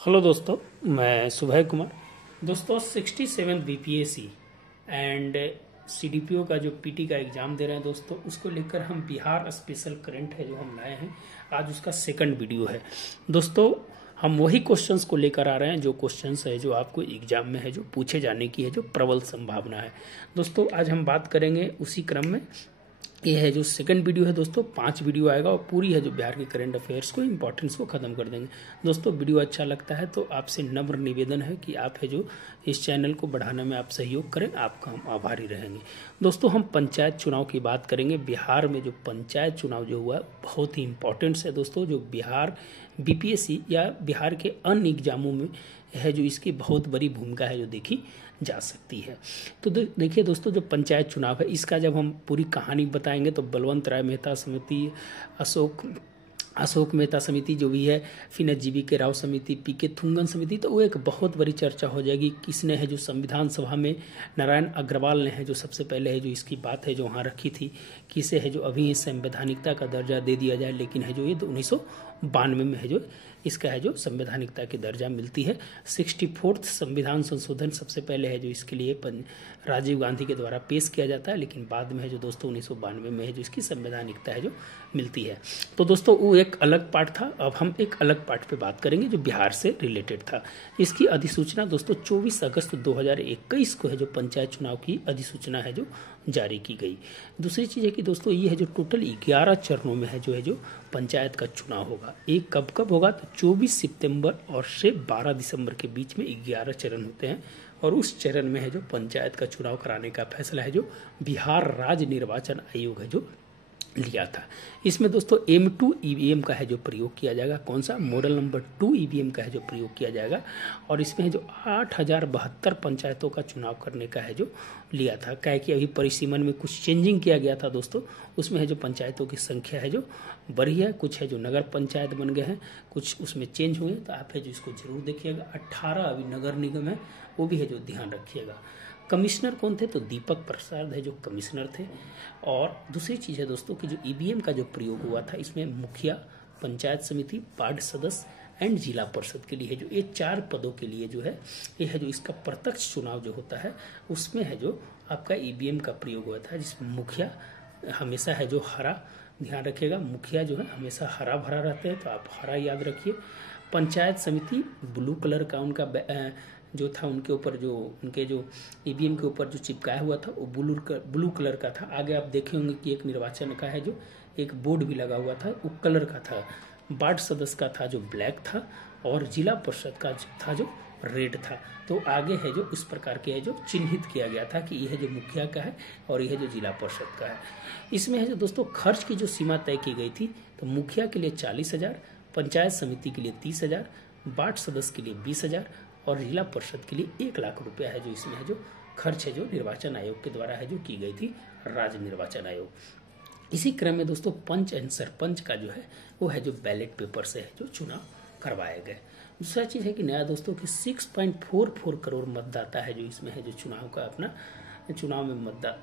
Hello दोस्तों, मैं सुबह कुमार। दोस्तों 67 बीपीएससी एंड सीडीपीओ का जो पीटी का एग्जाम दे रहे हैं दोस्तों, उसको लेकर हम बिहार स्पेशल करंट है जो हम लाए हैं। आज उसका सेकंड वीडियो है दोस्तों। हम वही क्वेश्चंस को लेकर आ रहे हैं जो क्वेश्चंस है जो आपको एग्जाम में है जो पूछे जाने की है जो प्रबल संभावना है। दोस्तों आज हम बात करेंगे उसी क्रम में। ये है जो सेकंड वीडियो है दोस्तों, 5 वीडियो आएगा और पूरी है जो बिहार के करंट अफेयर्स को इंपॉर्टेंस को खत्म कर देंगे। दोस्तों वीडियो अच्छा लगता है तो आपसे नम्र निवेदन है कि आप है जो इस चैनल को बढ़ाने में आप सहयोग करें, आपका हम आभारी रहेंगे। दोस्तों हम पंचायत चुनाव की बात करेंगे। बिहार में जो पंचायत चुनाव जो हुआ बहुत ही इंपॉर्टेंट है दोस्तों। जो बिहार बीपीएससी या बिहार के अन्य एग्जामों में है जो इसकी बहुत बड़ी भूमिका है जो देखी जा सकती है। तो देखिए दोस्तों, जो पंचायत चुनाव है इसका जब हम पूरी कहानी बताएंगे तो बलवंत राय मेहता समिति, अशोक मेहता समिति जो भी है, फिर जीवी के राव समिति, पीके थुंगन समिति, तो वो एक बहुत बड़ी चर्चा हो जाएगी। किसने है जो संविधान सभा में नारायण अग्रवाल ने है जो सबसे पहले है जो इसकी बात है जो वहाँ रखी थी, किसे है जो अभी संवैधानिकता का दर्जा दे दिया जाए, लेकिन है जो ये 1992 में है जो इसका है जो संवैधानिकता की दर्जा मिलती है। 64th संविधान संशोधन सबसे पहले है जो इसके लिए राजीव गांधी के द्वारा पेश किया जाता है, लेकिन बाद में है जो दोस्तों 1992 में है जो इसकी संवैधानिकता है जो मिलती है। तो दोस्तों वो एक अलग पार्ट था। अब हम एक अलग पार्ट पे बात करेंगे जो बिहार से रिलेटेड था। इसकी अधिसूचना दोस्तों 24 अगस्त 2021 को है जो पंचायत चुनाव की अधिसूचना है जो जारी की गई। दूसरी चीज़ है कि दोस्तों ये है जो टोटल 11 चरणों में है जो पंचायत का चुनाव होगा। एक कब होगा तो 24 सितंबर और से 12 दिसंबर के बीच में 11 चरण होते हैं, और उस चरण में है जो पंचायत का चुनाव कराने का फैसला है जो बिहार राज्य निर्वाचन आयोग है जो लिया था। इसमें दोस्तों M2 ईवीएम का है जो प्रयोग किया जाएगा। कौन सा? मॉडल नंबर 2 ईवीएम का है जो प्रयोग किया जाएगा, और इसमें है जो 8072 पंचायतों का चुनाव करने का है जो लिया था। क्या है कि अभी परिसीमन में कुछ चेंजिंग किया गया था दोस्तों, उसमें है जो पंचायतों की संख्या है जो बढ़ी है। कुछ है जो नगर पंचायत बन गए हैं, कुछ उसमें चेंज हुए, तो आप है जो इसको जरूर देखिएगा। 18 अभी नगर निगम है, वो भी है जो ध्यान रखिएगा। कमिश्नर कौन थे? तो दीपक प्रसाद है जो कमिश्नर थे। और दूसरी चीज़ है दोस्तों कि जो ईवीएम का जो प्रयोग हुआ था इसमें मुखिया, पंचायत समिति, वार्ड सदस्य एंड जिला परिषद के लिए है जो ये 4 पदों के लिए जो है ये है जो इसका प्रत्यक्ष चुनाव जो होता है उसमें है जो आपका ईवीएम का प्रयोग हुआ था, जिसमें मुखिया हमेशा है जो हरा, ध्यान रखिएगा, मुखिया जो है हमेशा हरा भरा रहते हैं तो आप हरा याद रखिए। पंचायत समिति ब्लू कलर का उनका जो था, उनके ऊपर जो उनके जो ईवीएम के ऊपर जो चिपकाया हुआ था वो ब्लू कलर का था। आगे आप देखे होंगे कि एक निर्वाचन का है जो एक बोर्ड भी लगा हुआ था, वो कलर का था। वार्ड सदस्य का था जो ब्लैक था, और जिला परिषद का था जो रेड था। तो आगे है जो इस प्रकार के है जो चिन्हित किया गया था कि यह जो मुखिया का है और यह जो जिला परिषद का है। इसमें है जो दोस्तों खर्च की जो सीमा तय की गई थी, तो मुखिया के लिए 40,000, पंचायत समिति के लिए 30,000, वार्ड सदस्य के लिए 20,000 और जिला परिषद के लिए 1 लाख रुपया है जो इसमें है जो खर्च है जो निर्वाचन आयोग के द्वारा है जो की गई थी, राज्य निर्वाचन आयोग। इसी क्रम में दोस्तों पंच एंड सरपंच का जो है वो है जो बैलेट पेपर से है जो चुनाव करवाए गए। दूसरा चीज़ है कि नया दोस्तों कि 6.44 करोड़ मतदाता है जो इसमें है जो चुनाव में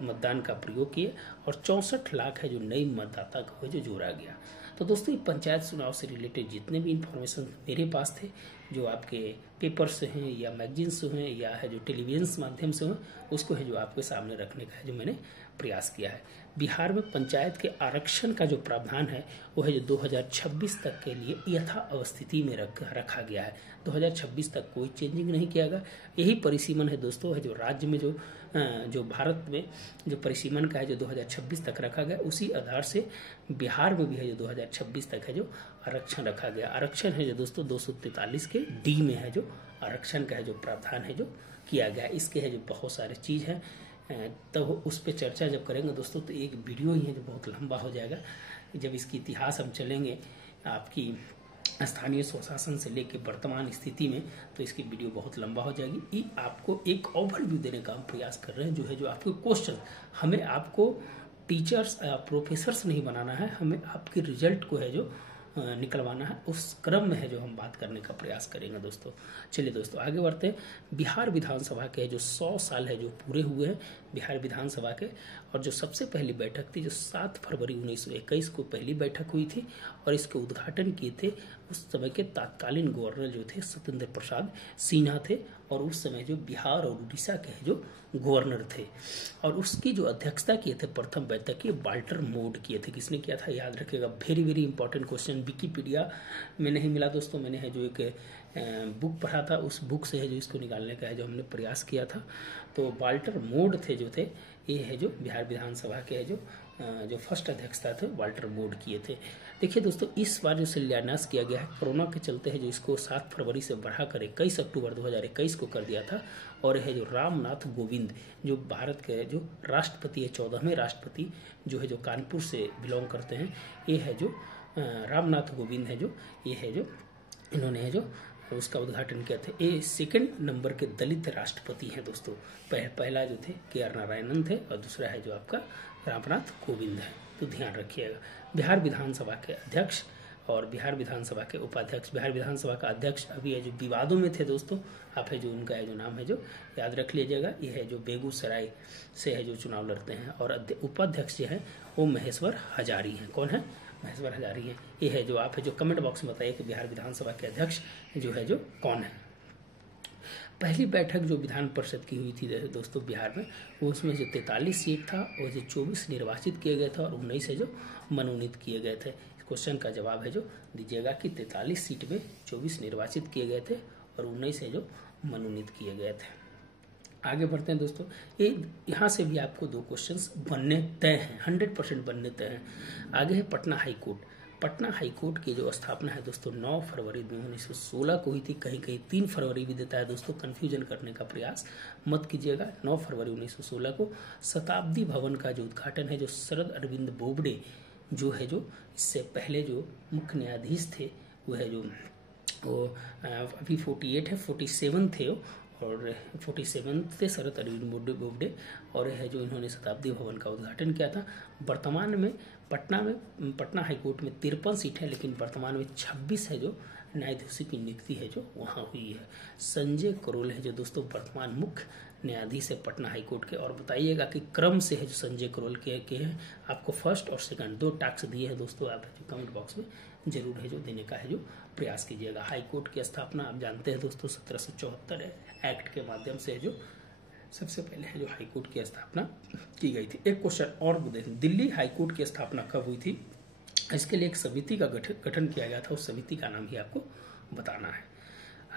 मतदान का प्रयोग किए, और 64 लाख है जो नई मतदाता को है जो जोड़ा गया। तो दोस्तों ये पंचायत चुनाव से रिलेटेड जितने भी इंफॉर्मेशन मेरे पास थे, जो आपके पेपर से हैं या मैगजीन से हैं या है जो टेलीविजन माध्यम से हैं, उसको है जो आपके सामने रखने का है जो मैंने प्रयास किया है। बिहार में पंचायत के आरक्षण का जो प्रावधान है वो है जो 2026 तक के लिए यथा अवस्थिति में रखा गया है। 2026 तक कोई चेंजिंग नहीं किया गया। यही परिसीमन है दोस्तों है जो राज्य में जो भारत में जो परिसीमन का है जो 2026 तक रखा गया, उसी आधार से बिहार में भी है जो 2026 तक है जो आरक्षण रखा गया। आरक्षण है जो दोस्तों 243 के डी में है जो आरक्षण का है जो प्रावधान है जो किया गया। इसके है जो बहुत सारे चीज़ हैं, तो उस पर चर्चा जब करेंगे दोस्तों तो एक वीडियो ही है जो बहुत लंबा हो जाएगा। जब इसकी इतिहास हम चलेंगे आपकी स्थानीय स्वशासन से लेकर वर्तमान स्थिति में, तो इसकी वीडियो बहुत लंबा हो जाएगी। ये आपको एक ओवरव्यू देने का हम प्रयास कर रहे हैं, जो है जो आपके क्वेश्चन, हमें आपको टीचर्स प्रोफेसर्स नहीं बनाना है, हमें आपके रिजल्ट को है जो निकलवाना है। उस क्रम में है जो हम बात करने का प्रयास करेंगे दोस्तों। चलिए दोस्तों आगे बढ़ते हैं। बिहार विधानसभा के जो 100 साल है जो पूरे हुए हैं बिहार विधानसभा के, और जो सबसे पहली बैठक थी जो 7 फरवरी 1921 को पहली बैठक हुई थी, और इसके उद्घाटन किए थे उस समय के तत्कालीन गवर्नर जो थे सत्येंद्र प्रसाद सिन्हा थे, और उस समय जो बिहार और उड़ीसा के जो गवर्नर थे, और उसकी जो अध्यक्षता किए थे प्रथम बैठक की वाल्टर मोड किए थे। किसने किया था याद रखिएगा, very very important question, Wikipedia में नहीं मिला दोस्तों, मैंने है जो एक बुक पढ़ा था, उस बुक से है जो इसको निकालने का है जो हमने प्रयास किया था। तो वाल्टर मोड थे जो थे, ये है जो बिहार विधानसभा के है जो फर्स्ट अध्यक्षता थे वाल्टर मोड किए थे। देखिए दोस्तों, इस बार जो शिलान्यास किया गया है कोरोना के चलते है जो इसको 7 फरवरी से बढ़ाकर 21 अक्टूबर 2021 को कर दिया था, और है जो रामनाथ कोविंद जो भारत के जो राष्ट्रपति है, 14वें राष्ट्रपति जो है जो कानपुर से बिलोंग करते हैं, ये है जो रामनाथ कोविंद है जो ये है जो इन्होंने है जो उसका उद्घाटन किया था। ये सेकंड नंबर के दलित राष्ट्रपति हैं दोस्तों। पहला जो थे KR नारायणन थे, और दूसरा है जो आपका रामनाथ कोविंद है। तो ध्यान रखिएगा, बिहार विधानसभा के अध्यक्ष और बिहार विधानसभा के उपाध्यक्ष, बिहार विधानसभा का अध्यक्ष अभी है जो विवादों में थे दोस्तों, आप है जो उनका है जो नाम है जो याद रख लीजिएगा, ये है जो बेगूसराय से है जो चुनाव लड़ते हैं, और उपाध्यक्ष जो है वो महेश्वर हजारी हैं। कौन है? महेश्वर हजारी हैं। ये है जो आप है जो कमेंट बॉक्स में बताइए कि बिहार विधानसभा के अध्यक्ष जो है जो कौन है। पहली बैठक जो विधान परिषद की हुई थी दोस्तों बिहार में, वो उसमें जो 43 सीट था और जो 24 निर्वाचित किए गए थे और 19 है जो मनोनीत किए गए थे। क्वेश्चन का जवाब है जो दीजिएगा कि 43 सीट में 24 निर्वाचित किए गए थे और 19 है जो मनोनीत किए गए थे। आगे बढ़ते हैं दोस्तों, ये यहाँ से भी आपको 2 क्वेश्चंस बनने तय हैं, 100% बनने तय हैं। आगे है Patna high court. Patna high court की जो स्थापना है दोस्तों 9 फरवरी 1916 को हुई थी, कहीं कहीं 3 फरवरी भी देता है दोस्तों, कंफ्यूजन करने का प्रयास मत कीजिएगा। 9 फरवरी 1916 को शताब्दी भवन का जो उद्घाटन है जो शरद अरविंद बोबडे जो है जो इससे पहले जो मुख्य न्यायाधीश थे वो है जो वो अभी 48 है, 47 थे और 47 थे शरद अरविंद बोबडे, और है जो इन्होंने शताब्दी भवन का उद्घाटन किया था। वर्तमान में पटना हाईकोर्ट में 53 सीट है, लेकिन वर्तमान में 26 है जो न्यायाधीशों की नियुक्ति है जो वहाँ हुई है। संजय करोल है जो दोस्तों वर्तमान मुख्य न्यायाधीश है पटना हाईकोर्ट के, और बताइएगा कि क्रम से है जो संजय करोल के हैं। आपको फर्स्ट और सेकंड 2 टास्क दिए हैं दोस्तों, आप जो कमेंट बॉक्स में जरूर है जो देने का है जो प्रयास कीजिएगा। हाईकोर्ट की स्थापना आप जानते हैं दोस्तों 1774 एक्ट के माध्यम से है जो सबसे पहले है जो हाईकोर्ट की स्थापना की गई थी। एक क्वेश्चन और देखें, दिल्ली हाईकोर्ट की स्थापना कब हुई थी? इसके लिए एक समिति का गठन किया गया था, उस समिति का नाम भी आपको बताना है।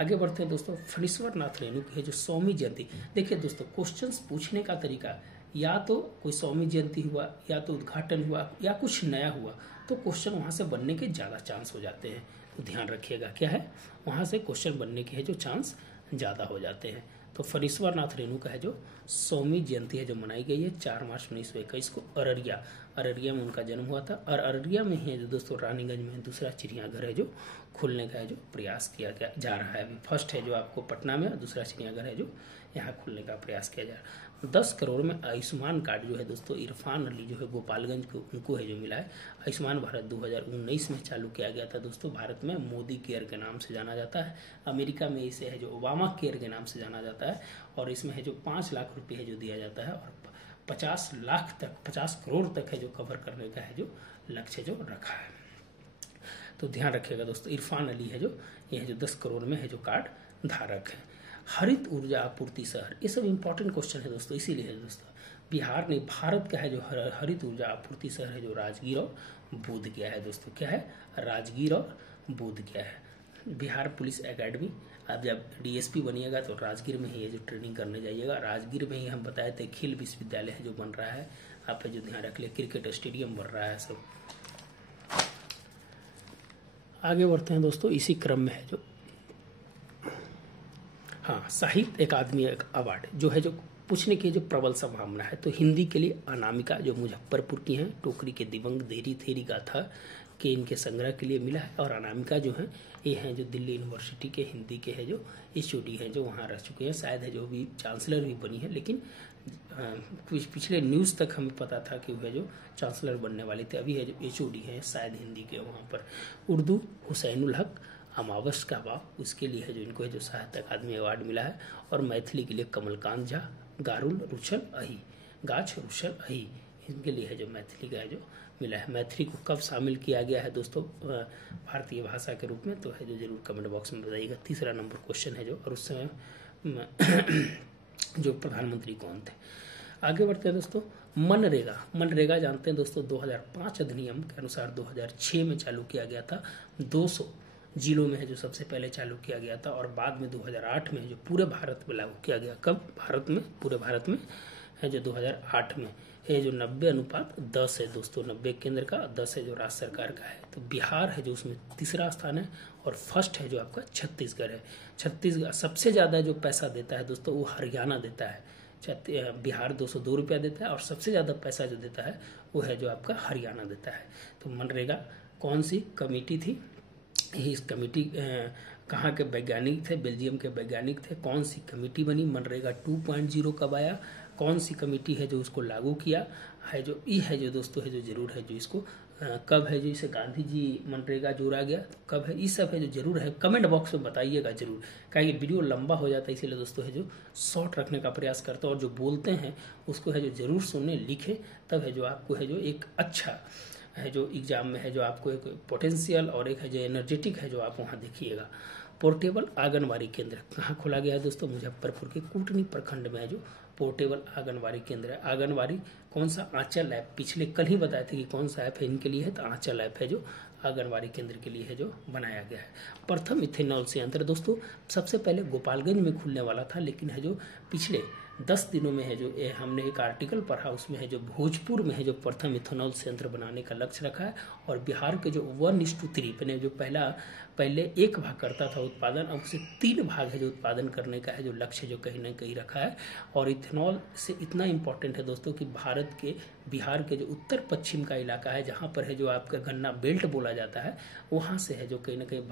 आगे बढ़ते हैं दोस्तों, फणीश्वर नाथ रेणु की है जो 100वीं जयंती। देखिए दोस्तों, क्वेश्चंस पूछने का तरीका या तो कोई 100वीं जयंती हुआ, या तो उद्घाटन हुआ, या कुछ नया हुआ, तो क्वेश्चन वहां से बनने के ज्यादा चांस हो जाते हैं। तो ध्यान रखिएगा, क्या है वहां से क्वेश्चन बनने के है जो चांस ज्यादा हो जाते हैं। तो फणीश्वर नाथ रेणु का है जो 100वीं जयंती है जो मनाई गई है 4 मार्च 1921 को अररिया में उनका जन्म हुआ था। और अररिया में ही है जो दोस्तों रानीगंज में दूसरा चिड़ियाघर है जो खुलने का है जो प्रयास किया जा रहा है। अभी फर्स्ट है जो आपको पटना में, दूसरा चिड़ियाघर है जो यहाँ खुलने का प्रयास किया जा रहा है। 10 करोड़ में आयुष्मान कार्ड जो है दोस्तों इरफान अली जो है गोपालगंज को उनको है जो मिला है। आयुष्मान भारत 2019 में चालू किया गया था दोस्तों। भारत में मोदी केयर के नाम से जाना जाता है, अमेरिका में इसे है जो ओबामा केयर के नाम से जाना जाता है, और इसमें है जो 5 लाख रुपये है जो दिया जाता है, और 50 लाख तक 50 करोड़ तक है जो कवर करने का है जो लक्ष्य जो रखा है। तो ध्यान रखिएगा दोस्तों, इरफान अली है जो ये है जो 10 करोड़ में है जो कार्ड धारक है। हरित ऊर्जा आपूर्ति शहर, ये सब इंपॉर्टेंट क्वेश्चन है दोस्तों, इसीलिए है दोस्तों बिहार ने भारत का है जो हरित ऊर्जा आपूर्ति शहर है जो राजगीर और बोधगया है दोस्तों। क्या है? राजगीर और बोधगया है। बिहार पुलिस एकेडमी, आप जब डीएसपी बनिएगा तो राजगीर में ही है जो ट्रेनिंग करने जाइएगा। राजगीर में ही हम बताए थे खेल विश्वविद्यालय है जो बन रहा है, आप जो ध्यान रख लिया, क्रिकेट स्टेडियम बन रहा है सब। आगे बढ़ते हैं दोस्तों, इसी क्रम में है जो साहित्य अकादमी अवार्ड जो है जो पूछने की जो प्रबल संभावना है। तो हिंदी के लिए अनामिका जो मुजफ्फरपुर की हैं, टोकरी के दिवंग देरी थेरी गाथा के इनके संग्रह के लिए मिला है। और अनामिका जो है ये हैं जो दिल्ली यूनिवर्सिटी के हिंदी के है जो एचओडी है जो वहाँ रह चुके हैं, शायद है जो भी चांसलर भी बनी है, लेकिन पिछले न्यूज़ तक हमें पता था कि वह जो चांसलर बनने वाले थे, अभी है जो एचओडी है शायद हिंदी के वहाँ पर। उर्दू हुसैनुल हक अमावस का बाप, उसके लिए है जो इनको है जो साहित्य अकादमी अवार्ड मिला है। और मैथिली के लिए कमलकांत झा गाछ रुछल अही इनके लिए है जो मैथिली का है जो मिला है। मैथिली को कब शामिल किया गया है दोस्तों भारतीय भाषा के रूप में, तो है जो जरूर कमेंट बॉक्स में बताइएगा। तीसरा नंबर क्वेश्चन है जो, और उस समय जो प्रधानमंत्री कौन थे। आगे बढ़ते हैं दोस्तों। मनरेगा जानते हैं दोस्तों 2005 अधिनियम के अनुसार 2006 में चालू किया गया था। 200 जिलों में है जो सबसे पहले चालू किया गया था, और बाद में 2008 में जो पूरे भारत में लागू किया गया। कब? भारत में, पूरे भारत में है जो 2008 में। ये जो 90:10 है दोस्तों, 90 केंद्र का, 10 है जो राज्य सरकार का है। तो बिहार है जो उसमें तीसरा स्थान है, और फर्स्ट है जो आपका छत्तीसगढ़ है। छत्तीसगढ़ सबसे ज्यादा जो पैसा देता है दोस्तों वो हरियाणा देता है। बिहार 202 रुपया देता है, और सबसे ज्यादा पैसा जो देता है वो है जो आपका हरियाणा देता है। तो मनरेगा कौन सी कमेटी थी? इस कमेटी कहाँ के वैज्ञानिक थे? बेल्जियम के वैज्ञानिक थे। कौन सी कमेटी बनी? मनरेगा 2.0 कब आया? कौन सी कमेटी है जो उसको लागू किया है? जो ये है जो दोस्तों है जो जरूर है जो इसको कब है जो इसे गांधी जी मनरेगा जोड़ा गया, तो कब है, ये सब है जो जरूर है कमेंट बॉक्स में बताइएगा जरूर। क्या ये वीडियो लंबा हो जाता है, इसीलिए दोस्तों है जो शॉर्ट रखने का प्रयास करता हूँ, और जो बोलते हैं उसको है जो जरूर सुनने लिखे, तब है जो आपको है जो एक अच्छा है जो एग्जाम में है जो आपको एक पोटेंशियल और एक है जो एनर्जेटिक है जो आप वहाँ देखिएगा। पोर्टेबल आंगनबाड़ी केंद्र कहाँ खोला गया है दोस्तों? मुजफ्फरपुर के कूटनी प्रखंड में है जो पोर्टेबल आंगनबाड़ी केंद्र है। आंगनबाड़ी कौन सा? आंचल ऐप, पिछले कल ही बताए थे कि कौन सा ऐप है इनके लिए है, तो आंचल ऐप है जो आंगनबाड़ी केंद्र के लिए है जो बनाया गया है। प्रथम इथेनॉल संयंत्र दोस्तों सबसे पहले गोपालगंज में खुलने वाला था, लेकिन है जो पिछले 10 दिनों में है जो हमने एक आर्टिकल पढ़ा, उसमें है जो भोजपुर में है जो प्रथम इथेनॉल संयंत्र बनाने का लक्ष्य रखा है। और बिहार के जो 1:3 ने जो पहले 1 भाग करता था उत्पादन, अब उसे 3 भाग है जो उत्पादन करने का है जो लक्ष्य जो कहीं ना कहीं रखा है। और इथेनॉल से इतना इम्पोर्टेंट है दोस्तों कि भारत के बिहार के जो उत्तर पश्चिम का इलाका है, जहाँ पर है जो आपका गन्ना बेल्ट बोला जाता है, वहाँ से है जो कहीं ना कहीं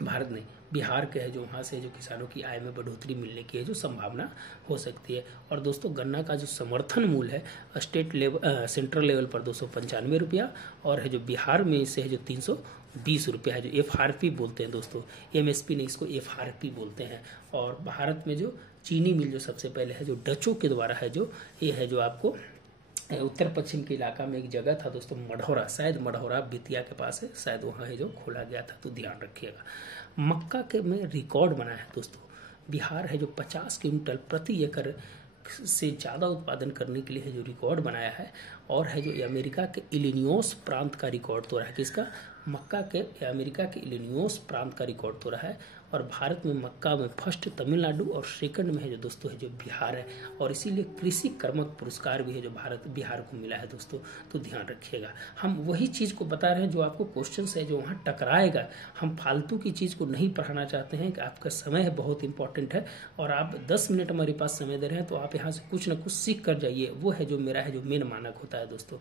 भारत नहीं, बिहार के है जो वहाँ से जो किसानों की आय में बढ़ोतरी मिलने की है जो संभावना हो सकती है। और दोस्तों गन्ना का जो समर्थन मूल्य है सेंट्रल लेवल पर 295 रुपया, और है जो बिहार में इससे है जो 320 रुपया है जो FRP बोलते हैं दोस्तों, MSP नहीं, इसको FRP बोलते हैं। और भारत में जो चीनी मिल जो सबसे पहले है जो डचों के द्वारा है जो ये है जो आपको उत्तर पश्चिम के इलाका में एक जगह था दोस्तों मढ़ौरा, शायद मढ़ौरा बेतिया के पास है, शायद वहाँ है जो खोला गया था, तो ध्यान रखिएगा। मक्का के में रिकॉर्ड बनाया है दोस्तों, बिहार है जो 50 क्विंटल प्रति एकड़ से ज़्यादा उत्पादन करने के लिए है जो रिकॉर्ड बनाया है। और है जो अमेरिका के इलिनियोस प्रांत का रिकॉर्ड तोड़ा है। किसका? मक्का के अमेरिका के इलिनियोस प्रांत का रिकॉर्ड तोड़ा है। और भारत में मक्का में फर्स्ट तमिलनाडु और सेकंड में है जो दोस्तों है जो बिहार है। और इसीलिए कृषि कर्मक पुरस्कार भी है जो बिहार को मिला है दोस्तों, तो ध्यान रखिएगा। हम वही चीज़ को बता रहे हैं जो आपको क्वेश्चन है जो वहाँ टकराएगा। हम फालतू की चीज़ को नहीं पढ़ाना चाहते हैं कि आपका समय है बहुत इंपॉर्टेंट है, और आप 10 मिनट हमारे पास समय दे रहे हैं, तो आप यहाँ से कुछ ना कुछ सीख कर जाइए। वो है जो मेरा है जो मेन मानक होता है दोस्तों।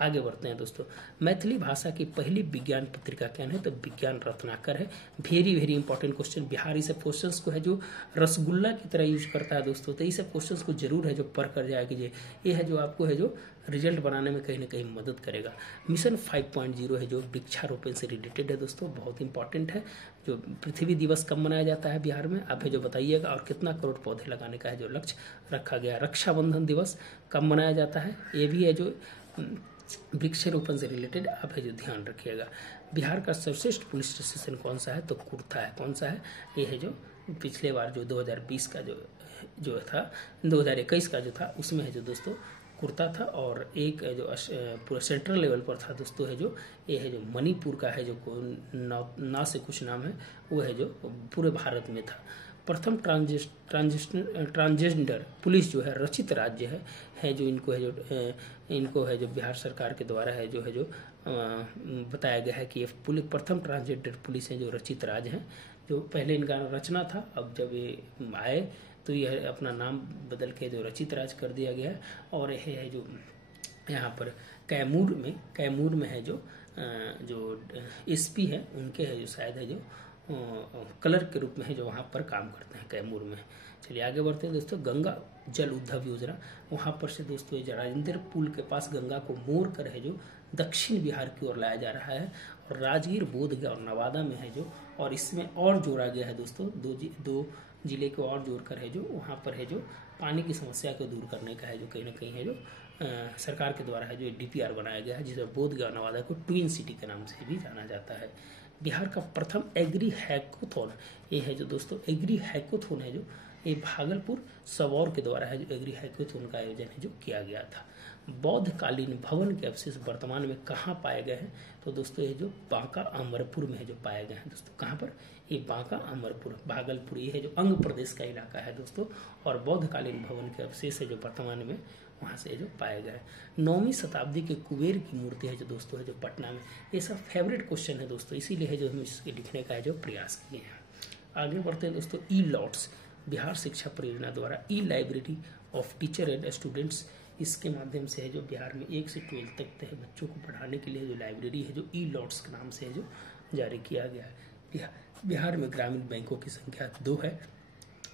आगे बढ़ते हैं दोस्तों। मैथिली भाषा की पहली विज्ञान पत्रिका क्या है? तो विज्ञान रत्नाकर है। Very very important question. Bihar इस क्वेश्चंस को है जो रसगुल्ला की तरह यूज करता है दोस्तों, तो ये सब क्वेश्चंस को जरूर है जो पढ़ कर जाया कीजिए। ये है जो आपको है जो रिजल्ट बनाने में कहीं ना कहीं मदद करेगा। मिशन 5.0 है जो वृक्षारोपण से रिलेटेड है दोस्तों, बहुत इंपॉर्टेंट है। जो पृथ्वी दिवस कब मनाया जाता है बिहार में, आप है जो बताइएगा। और कितना करोड़ पौधे लगाने का है जो लक्ष्य रखा गया। रक्षाबंधन दिवस कब मनाया जाता है, ये भी है जो वृक्षारोपण से रिलेटेड आप है जो ध्यान रखिएगा। बिहार का सर्वश्रेष्ठ पुलिस स्टेशन कौन सा है? तो कुर्था है। कौन सा है? ये है जो पिछले बार जो 2020 का जो था 2021 का जो था उसमें है जो दोस्तों कुर्ता था। और एक जो पूरा सेंट्रल लेवल पर था दोस्तों है जो ये है जो मणिपुर का है जो ना से कुछ नाम है, वो है जो पूरे भारत में था। प्रथम ट्रांसजेंडर पुलिस जो है रचित राज्य है जो इनको है जो बिहार सरकार के द्वारा है जो बताया गया है कि ये प्रथम ट्रांसजेंडर पुलिस है जो रचित राज्य है। जो पहले इनका रचना था, अब जब ये आए तो यह अपना नाम बदल के जो रचित राज कर दिया गया है। और यह है जो यहाँ पर कैमूर में है जो SP है, उनके है जो शायद है जो कलर के रूप में है जो वहाँ पर काम करते हैं कैमूर में। चलिए आगे बढ़ते हैं दोस्तों। गंगा जल उद्धव योजना, वहाँ पर से दोस्तों राजेंद्र पुल के पास गंगा को मोड़ कर है जो दक्षिण बिहार की ओर लाया जा रहा है। और राजगीर, बोधगया और नवादा में है जो, और इसमें और जोड़ा गया है दोस्तों, दो जिले को और जोड़कर है जो वहाँ पर है जो पानी की समस्या को दूर करने का है जो कहीं ना कहीं है जो सरकार के द्वारा है जो DPR बनाया गया है, जिसे बोधगया नवादा को ट्विन सिटी के नाम से भी जाना जाता है। बिहार का प्रथम एग्री हैकोथॉन, ये है जो दोस्तों एग्री हैकोथॉन है जो ये भागलपुर सबौर के द्वारा है जो एग्री हैकोथॉन का आयोजन है जो किया गया था। बौद्धकालीन भवन के अवशेष वर्तमान में कहाँ पाए गए हैं, तो दोस्तों ये जो बांका अमरपुर में है जो पाए गए हैं दोस्तों। कहाँ पर, ये बांका अमरपुर भागलपुर, ये है जो अंग प्रदेश का इलाका है दोस्तों। और बौद्धकालीन भवन के अवशेष है जो वर्तमान में वहाँ से जो पाए गए। 9वीं शताब्दी के कुबेर की मूर्ति है जो दोस्तों है जो पटना में। ये सब फेवरेट क्वेश्चन है दोस्तों, इसीलिए है जो हम इसके लिखने का है जो प्रयास किए हैं। आगे बढ़ते हैं दोस्तों। ई-लॉट्स, बिहार शिक्षा परियोजना द्वारा ई library of teacher and students, इसके माध्यम से है जो बिहार में 1 से 12 तक है बच्चों को पढ़ाने के लिए जो लाइब्रेरी है जो ई-लॉट्स के नाम से है जो जारी किया गया है। बिहार में ग्रामीण बैंकों की संख्या 2 है।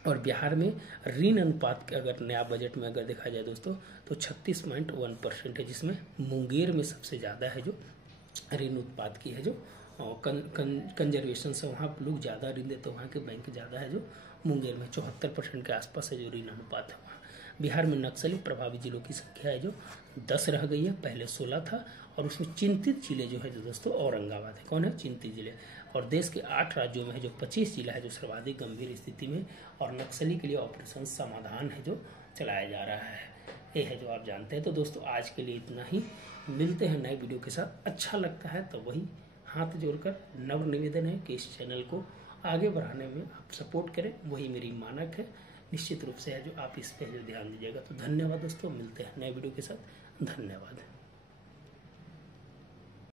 और बिहार में ऋण अनुपात अगर नया बजट में अगर देखा जाए दोस्तों तो 36.1% है, जिसमें मुंगेर में सबसे ज़्यादा है जो ऋण उत्पाद की है जो कंजर्वेशन से वहाँ लोग ज़्यादा ऋण देते, वहाँ के बैंक ज़्यादा है जो मुंगेर में 74% के आसपास है जो ऋण अनुपात है वहाँ। बिहार में नक्सली प्रभावित जिलों की संख्या है जो 10 रह गई है, पहले 16 था। और उसमें चिंतित जिले जो है जो दोस्तों औरंगाबाद है। कौन है चिंतित जिले। और देश के 8 राज्यों में है जो 25 जिला है जो सर्वाधिक गंभीर स्थिति में और नक्सली के लिए ऑपरेशन समाधान है जो चलाया जा रहा है। ये है जो आप जानते हैं। तो दोस्तों आज के लिए इतना ही, मिलते हैं नए वीडियो के साथ। अच्छा लगता है तो वही हाथ जोड़कर नव निवेदन है कि इस चैनल को आगे बढ़ाने में आप सपोर्ट करें, वही मेरी मानक है। निश्चित रूप से है जो आप इस पर जो ध्यान दीजिएगा। तो धन्यवाद दोस्तों, मिलते हैं नए वीडियो के साथ। धन्यवाद।